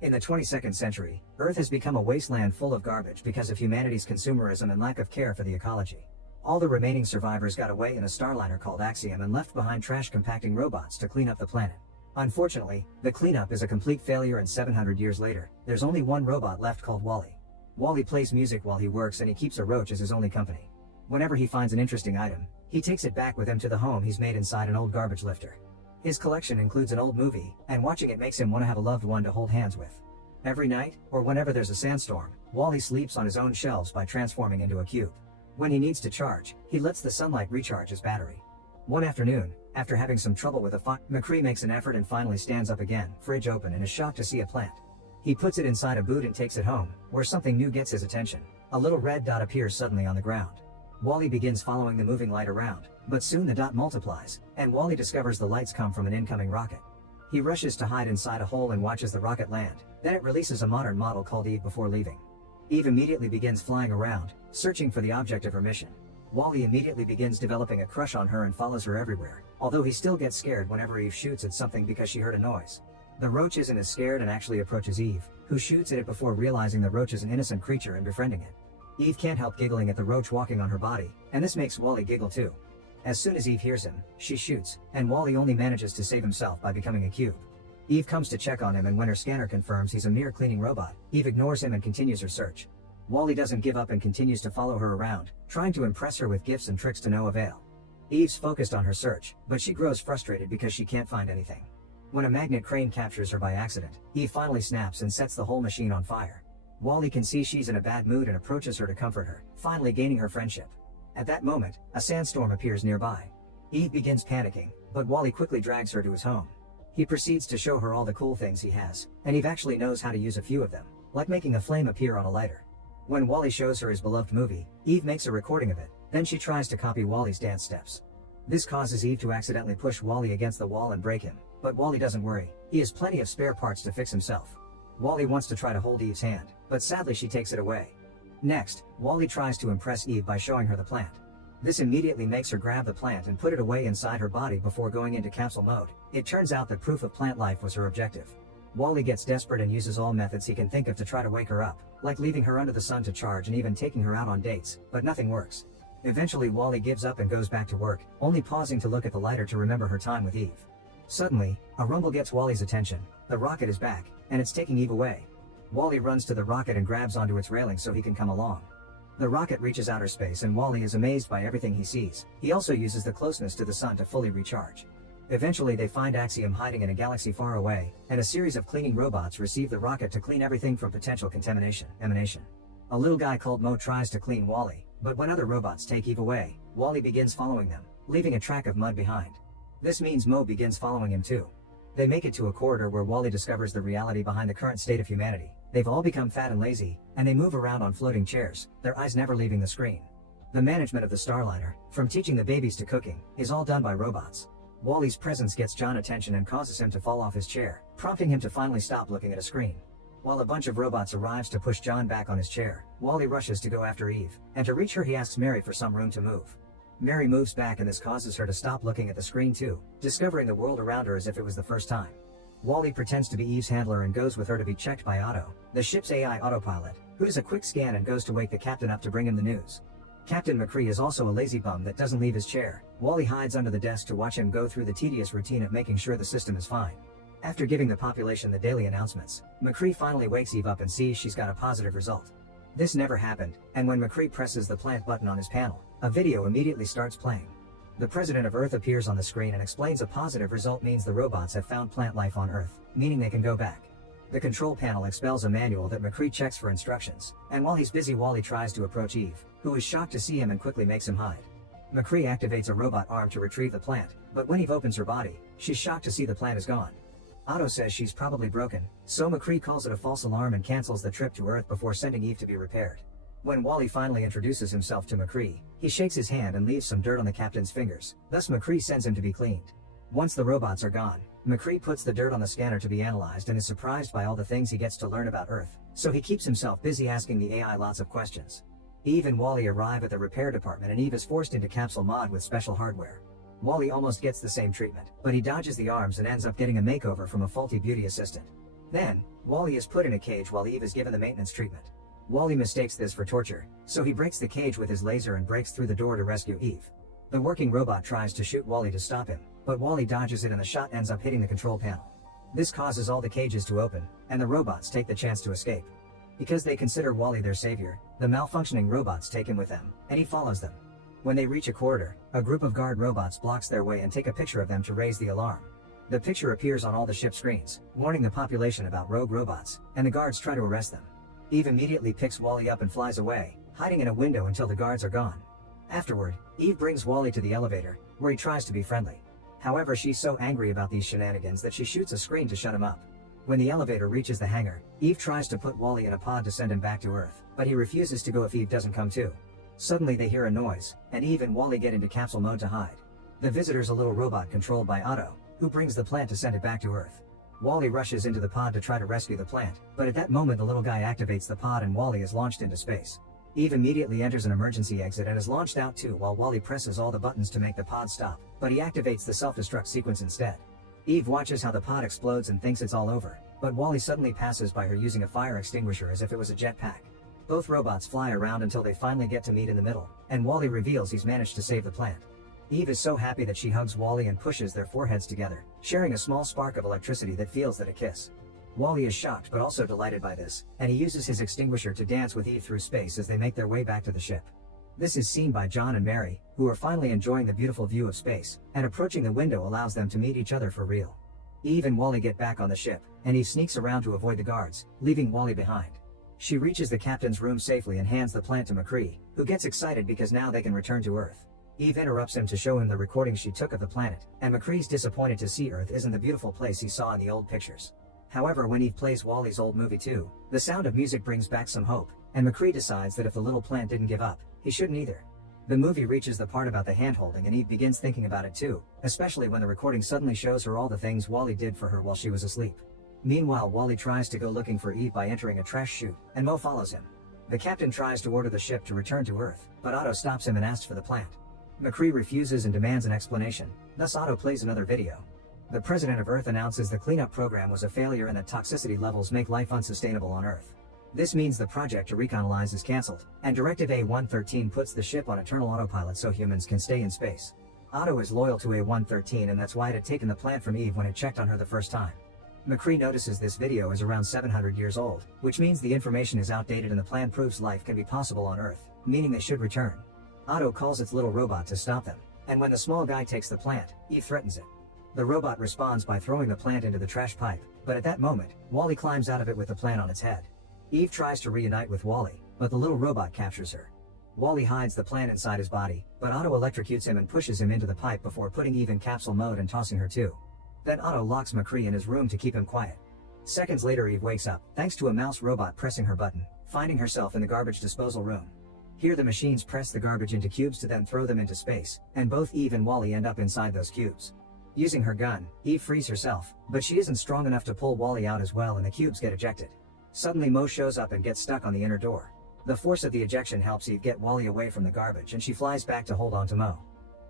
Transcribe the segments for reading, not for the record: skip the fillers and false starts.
In the 22nd century, Earth has become a wasteland full of garbage because of humanity's consumerism and lack of care for the ecology. All the remaining survivors got away in a starliner called Axiom and left behind trash compacting robots to clean up the planet. Unfortunately, the cleanup is a complete failure, and 700 years later, there's only one robot left called Wally. Wally plays music while he works, and he keeps a roach as his only company. Whenever he finds an interesting item, he takes it back with him to the home he's made inside an old garbage lifter. His collection includes an old movie, and watching it makes him want to have a loved one to hold hands with. Every night, or whenever there's a sandstorm, Wally sleeps on his own shelves by transforming into a cube. When he needs to charge, he lets the sunlight recharge his battery. One afternoon, after having some trouble with a fire, McCree makes an effort and finally stands up again, fridge open, and is shocked to see a plant. He puts it inside a boot and takes it home, where something new gets his attention. A little red dot appears suddenly on the ground. Wally begins following the moving light around, but soon the dot multiplies, and Wally discovers the lights come from an incoming rocket. He rushes to hide inside a hole and watches the rocket land. Then it releases a modern model called Eve before leaving. Eve immediately begins flying around, searching for the object of her mission. Wally immediately begins developing a crush on her and follows her everywhere, although he still gets scared whenever Eve shoots at something because she heard a noise. The roach isn't as scared and actually approaches Eve, who shoots at it before realizing the roach is an innocent creature and befriending it. Eve can't help giggling at the roach walking on her body, and this makes Wally giggle too. As soon as Eve hears him, she shoots, and Wally only manages to save himself by becoming a cube. Eve comes to check on him, and when her scanner confirms he's a mere cleaning robot, Eve ignores him and continues her search. Wally doesn't give up and continues to follow her around, trying to impress her with gifts and tricks to no avail. Eve's focused on her search, but she grows frustrated because she can't find anything. When a magnet crane captures her by accident, Eve finally snaps and sets the whole machine on fire. Wally can see she's in a bad mood and approaches her to comfort her, finally gaining her friendship. At that moment, a sandstorm appears nearby. Eve begins panicking, but Wally quickly drags her to his home. He proceeds to show her all the cool things he has, and Eve actually knows how to use a few of them, like making a flame appear on a lighter. When Wally shows her his beloved movie, Eve makes a recording of it, then she tries to copy Wally's dance steps. This causes Eve to accidentally push Wally against the wall and break him, but Wally doesn't worry, he has plenty of spare parts to fix himself. Wally wants to try to hold Eve's hand, but sadly she takes it away. Next, Wally tries to impress Eve by showing her the plant. This immediately makes her grab the plant and put it away inside her body before going into capsule mode. It turns out that proof of plant life was her objective. Wally gets desperate and uses all methods he can think of to try to wake her up, like leaving her under the sun to charge and even taking her out on dates, but nothing works. Eventually Wally gives up and goes back to work, only pausing to look at the lighter to remember her time with Eve. Suddenly, a rumble gets Wally's attention. The rocket is back, and it's taking Eve away. Wally runs to the rocket and grabs onto its railing so he can come along. The rocket reaches outer space and Wally is amazed by everything he sees. He also uses the closeness to the sun to fully recharge. Eventually they find Axiom hiding in a galaxy far away, and a series of cleaning robots receive the rocket to clean everything from potential contamination. A little guy called Mo tries to clean Wally, but when other robots take Eve away, Wally begins following them, leaving a track of mud behind. This means Mo begins following him too. They make it to a corridor where Wally discovers the reality behind the current state of humanity. They've all become fat and lazy, and they move around on floating chairs, their eyes never leaving the screen. The management of the starliner, from teaching the babies to cooking, is all done by robots. Wally's presence gets John attention and causes him to fall off his chair, prompting him to finally stop looking at a screen. While a bunch of robots arrives to push John back on his chair, Wally rushes to go after Eve, and to reach her he asks Mary for some room to move. Mary moves back and this causes her to stop looking at the screen too, discovering the world around her as if it was the first time. Wally pretends to be Eve's handler and goes with her to be checked by Otto, the ship's AI autopilot, who does a quick scan and goes to wake the captain up to bring him the news. Captain McCree is also a lazy bum that doesn't leave his chair. Wally hides under the desk to watch him go through the tedious routine of making sure the system is fine. After giving the population the daily announcements, McCree finally wakes Eve up and sees she's got a positive result. This never happened, and when McCree presses the plant button on his panel, a video immediately starts playing. The president of Earth appears on the screen and explains a positive result means the robots have found plant life on Earth, meaning they can go back. The control panel expels a manual that McCree checks for instructions, and while he's busy Wally tries to approach Eve, who is shocked to see him and quickly makes him hide. McCree activates a robot arm to retrieve the plant, but when Eve opens her body, she's shocked to see the plant is gone. Otto says she's probably broken, so McCree calls it a false alarm and cancels the trip to Earth before sending Eve to be repaired. When Wally finally introduces himself to McCree, he shakes his hand and leaves some dirt on the captain's fingers, thus McCree sends him to be cleaned. Once the robots are gone, McCree puts the dirt on the scanner to be analyzed and is surprised by all the things he gets to learn about Earth, so he keeps himself busy asking the AI lots of questions. Eve and Wally arrive at the repair department and Eve is forced into capsule mod with special hardware. Wally almost gets the same treatment, but he dodges the arms and ends up getting a makeover from a faulty beauty assistant. Then, Wally is put in a cage while Eve is given the maintenance treatment. Wally mistakes this for torture, so he breaks the cage with his laser and breaks through the door to rescue Eve. The working robot tries to shoot Wally to stop him, but Wally dodges it and the shot ends up hitting the control panel. This causes all the cages to open, and the robots take the chance to escape. Because they consider Wally their savior, the malfunctioning robots take him with them, and he follows them. When they reach a corridor, a group of guard robots blocks their way and take a picture of them to raise the alarm. The picture appears on all the ship screens, warning the population about rogue robots, and the guards try to arrest them. Eve immediately picks Wally up and flies away, hiding in a window until the guards are gone. Afterward, Eve brings Wally to the elevator, where he tries to be friendly. However, she's so angry about these shenanigans that she shoots a screen to shut him up. When the elevator reaches the hangar, Eve tries to put Wally in a pod to send him back to Earth, but he refuses to go if Eve doesn't come too. Suddenly they hear a noise, and Eve and Wally get into capsule mode to hide. The visitor's a little robot controlled by Otto, who brings the plant to send it back to Earth. Wally rushes into the pod to try to rescue the plant, but at that moment the little guy activates the pod and Wally is launched into space. Eve immediately enters an emergency exit and is launched out too while Wally presses all the buttons to make the pod stop, but he activates the self-destruct sequence instead. Eve watches how the pod explodes and thinks it's all over, but Wally suddenly passes by her using a fire extinguisher as if it was a jetpack. Both robots fly around until they finally get to meet in the middle, and Wally reveals he's managed to save the plant. Eve is so happy that she hugs Wally and pushes their foreheads together, sharing a small spark of electricity that feels like a kiss. Wally is shocked but also delighted by this, and he uses his extinguisher to dance with Eve through space as they make their way back to the ship. This is seen by John and Mary, who are finally enjoying the beautiful view of space, and approaching the window allows them to meet each other for real. Eve and Wally get back on the ship, and Eve sneaks around to avoid the guards, leaving Wally behind. She reaches the captain's room safely and hands the plant to McCree, who gets excited because now they can return to Earth. Eve interrupts him to show him the recordings she took of the planet, and McCree's disappointed to see Earth isn't the beautiful place he saw in the old pictures. However, when Eve plays Wally's old movie too, the sound of music brings back some hope, and McCree decides that if the little plant didn't give up, he shouldn't either. The movie reaches the part about the handholding and Eve begins thinking about it too, especially when the recording suddenly shows her all the things Wally did for her while she was asleep. Meanwhile, Wally tries to go looking for Eve by entering a trash chute, and Mo follows him. The captain tries to order the ship to return to Earth, but Otto stops him and asks for the plant. McCree refuses and demands an explanation, thus Otto plays another video. The president of Earth announces the cleanup program was a failure and that toxicity levels make life unsustainable on Earth. This means the project to recolonize is cancelled, and Directive A-113 puts the ship on eternal autopilot so humans can stay in space. Otto is loyal to A-113 and that's why it had taken the plant from Eve when it checked on her the first time. McCree notices this video is around 700 years old, which means the information is outdated and the plan proves life can be possible on Earth, meaning they should return. Otto calls its little robot to stop them, and when the small guy takes the plant, Eve threatens it. The robot responds by throwing the plant into the trash pipe, but at that moment, Wally climbs out of it with the plant on its head. Eve tries to reunite with Wally, but the little robot captures her. Wally hides the plant inside his body, but Otto electrocutes him and pushes him into the pipe before putting Eve in capsule mode and tossing her too. Then Otto locks McCree in his room to keep him quiet. Seconds later Eve wakes up, thanks to a mouse robot pressing her button, finding herself in the garbage disposal room. Here the machines press the garbage into cubes to then throw them into space, and both Eve and Wally end up inside those cubes. Using her gun, Eve frees herself, but she isn't strong enough to pull Wally out as well and the cubes get ejected. Suddenly Mo shows up and gets stuck on the inner door. The force of the ejection helps Eve get Wally away from the garbage and she flies back to hold on to Mo.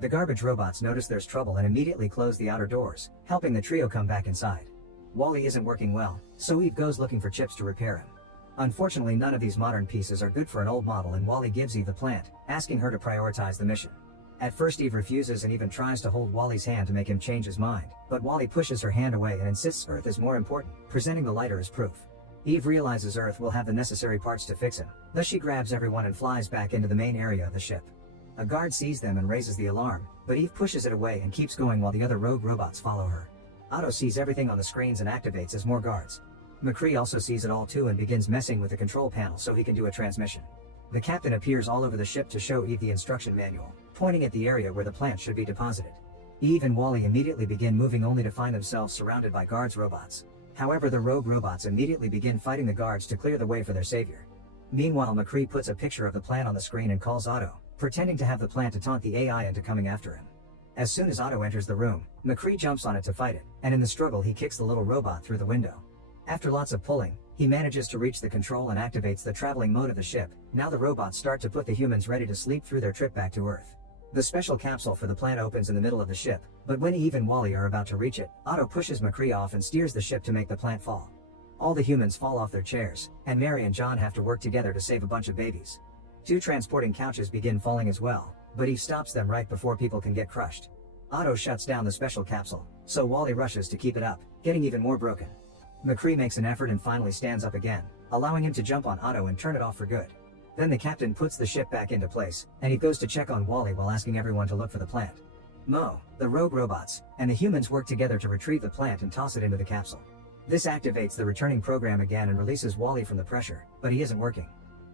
The garbage robots notice there's trouble and immediately close the outer doors, helping the trio come back inside. Wally isn't working well, so Eve goes looking for chips to repair him. Unfortunately, none of these modern pieces are good for an old model and Wally gives Eve the plant, asking her to prioritize the mission. At first Eve refuses and even tries to hold Wally's hand to make him change his mind, but Wally pushes her hand away and insists Earth is more important, presenting the lighter as proof. Eve realizes Earth will have the necessary parts to fix him, thus she grabs everyone and flies back into the main area of the ship. A guard sees them and raises the alarm, but Eve pushes it away and keeps going while the other rogue robots follow her. Otto sees everything on the screens and activates as more guards. McCree also sees it all too and begins messing with the control panel so he can do a transmission. The captain appears all over the ship to show Eve the instruction manual, pointing at the area where the plant should be deposited. Eve and Wally immediately begin moving only to find themselves surrounded by guards robots. However, the rogue robots immediately begin fighting the guards to clear the way for their savior. Meanwhile, McCree puts a picture of the plant on the screen and calls Otto, pretending to have the plant to taunt the AI into coming after him. As soon as Otto enters the room, McCree jumps on it to fight it, and in the struggle he kicks the little robot through the window. After lots of pulling, he manages to reach the control and activates the traveling mode of the ship. Now the robots start to put the humans ready to sleep through their trip back to Earth. The special capsule for the plant opens in the middle of the ship, but when Eve and Wally are about to reach it, Otto pushes McCree off and steers the ship to make the plant fall. All the humans fall off their chairs, and Mary and John have to work together to save a bunch of babies. 2 transporting couches begin falling as well, but Eve stops them right before people can get crushed. Otto shuts down the special capsule, so Wally rushes to keep it up, getting even more broken. McCree makes an effort and finally stands up again, allowing him to jump on Otto and turn it off for good. Then the captain puts the ship back into place, and he goes to check on Wally while asking everyone to look for the plant. Mo, the rogue robots, and the humans work together to retrieve the plant and toss it into the capsule. This activates the returning program again and releases Wally from the pressure, but he isn't working.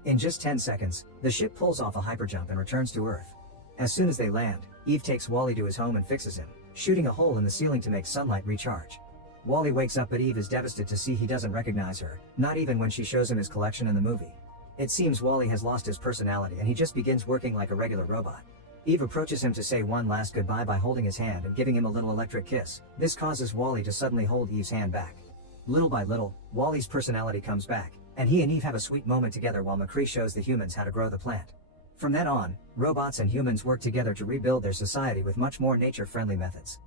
In just 10 seconds, the ship pulls off a hyperjump and returns to Earth. As soon as they land, Eve takes Wally to his home and fixes him, shooting a hole in the ceiling to make sunlight recharge. Wally wakes up but Eve is devastated to see he doesn't recognize her, not even when she shows him his collection in the movie. It seems Wally has lost his personality and he just begins working like a regular robot. Eve approaches him to say one last goodbye by holding his hand and giving him a little electric kiss. This causes Wally to suddenly hold Eve's hand back. Little by little, Wally's personality comes back, and he and Eve have a sweet moment together while McCree shows the humans how to grow the plant. From then on, robots and humans work together to rebuild their society with much more nature-friendly methods.